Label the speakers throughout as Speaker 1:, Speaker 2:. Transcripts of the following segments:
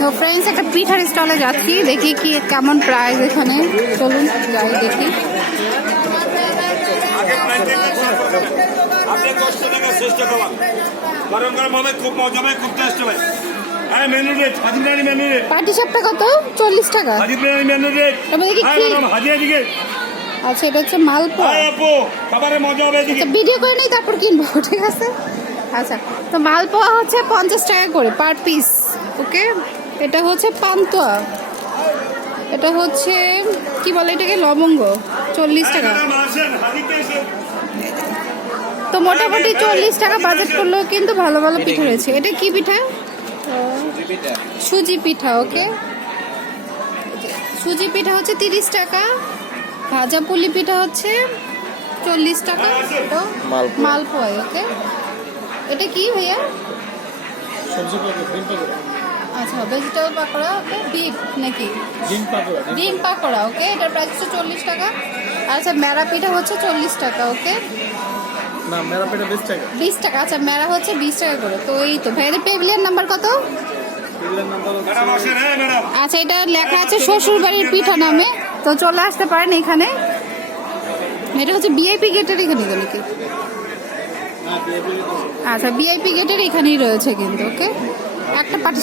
Speaker 1: তো ফ্রেন্ডস একটা পিঠার স্টলে যাচ্ছি দেখি কি কেমন প্রাইস এখানে। চলুন যাই দেখি।
Speaker 2: আপনি কষ্ট টাকা চেষ্টা করলাম গরম গরম হবে খুব মজা হবে খুব টেস্ট হবে। হ্যাঁ menu rate Haji biryani menu rate
Speaker 1: পাটি সাপটা কত? চল্লিশ টাকা।
Speaker 2: হাজি বিরিয়ানি মেনু রেট
Speaker 1: তারপরে দেখি কি।
Speaker 2: ম্যাডাম হাজি এদিকে।
Speaker 1: আচ্ছা এটা হচ্ছে মালপোয়া।
Speaker 2: মজা হবে
Speaker 1: আচ্ছা ভিডিও করে নেই তারপর কিনবো ঠিক আছে? আচ্ছা তো মালপোয়া হচ্ছে পঞ্চাশ টাকা করে পার পিস ওকে এটা হচ্ছে পান্তুয়া। এটা হচ্ছে কি বলে এটাকে? লবঙ্গ। চল্লিশ টাকা। তো মোটামুটি চল্লিশ টাকা বাজেট করলেও কিন্তু ভালো ভালো পিঠা রয়েছে। এটা কি পিঠা? সুজি পিঠা ওকে? সুজি পিঠা হচ্ছে তিরিশ টাকা। ভাজা পুলি পিঠা হচ্ছে চল্লিশ টাকা।
Speaker 3: মালপোয়া।
Speaker 1: ওকে? এটা কি ভাইয়া? আচ্ছা ভেজিটেবল পাকোড়া ওকে? বিফ নাকি?
Speaker 3: ডিম পাকোড়া ডিম
Speaker 1: পাকোড়া। ওকে? এটার প্রাইস হচ্ছে চল্লিশ টাকা। আচ্ছা মেরা পিঠা হচ্ছে চল্লিশ টাকা ওকে?
Speaker 3: না মেরা পেটা বিশ টাকা।
Speaker 1: বিশ টাকা আচ্ছা মেরা হচ্ছে বিশ টাকা করে। তো এই তো ভাইয়াদের পেভিলিয়ন নাম্বার কত?
Speaker 2: হ্যাঁ
Speaker 1: আচ্ছা এটা লেখা আছে শ্বশুর বাড়ির পিঠা নামে। তো চলে আসতে পারেন এখানে। এটা হচ্ছে বিআইপি গেটের এখানে তো নাকি?
Speaker 3: হ্যাঁ
Speaker 1: আচ্ছা বিআইপি গেটের এখানেই রয়েছে কিন্তু ওকে? একটা পাটি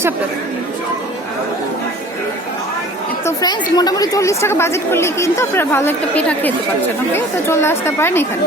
Speaker 1: তো ফ্রেন্ডস মোটামুটি চল্লিশ টাকা বাজেট করলে কিন্তু আপনারা ভালো একটা পিঠা খেতে পারছেন ওকে তো চলে আসতে পারেন এখানে।